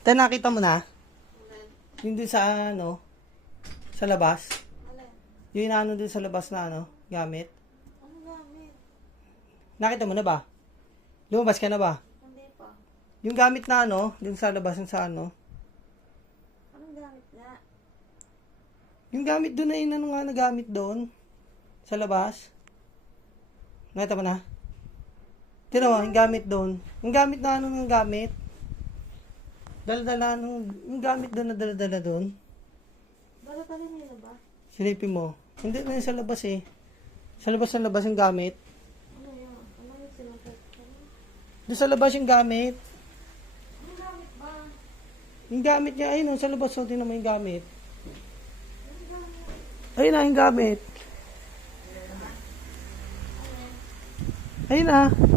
Tayo nakita mo na? Alin? Yung dun sa sa labas? Alin? Yung inaano dun sa labas na gamit? Ano gamit? Nakita mo na ba? Lumabas ka na ba? Hindi pa. Yung gamit na dun sa labas yung sa Anong gamit nga? yung gamit dun na yun nga na gamit doon? Sa labas? Nakita mo na? Tino mo, yung gamit doon. Yung gamit na ng gamit. Dala-dala yung gamit doon na dala-dala doon. Dala-dala nila ba? Silipin mo. Hindi na yun sa labas eh. Sa labas yung gamit. Ano yun? Ano yung sinapot? Doon sa labas yung gamit. Anong gamit ba? Yung gamit niya, ayun sa labas. So, tingnan mo yung gamit. Anong gamit? Ayun na yung gamit. Ayun na.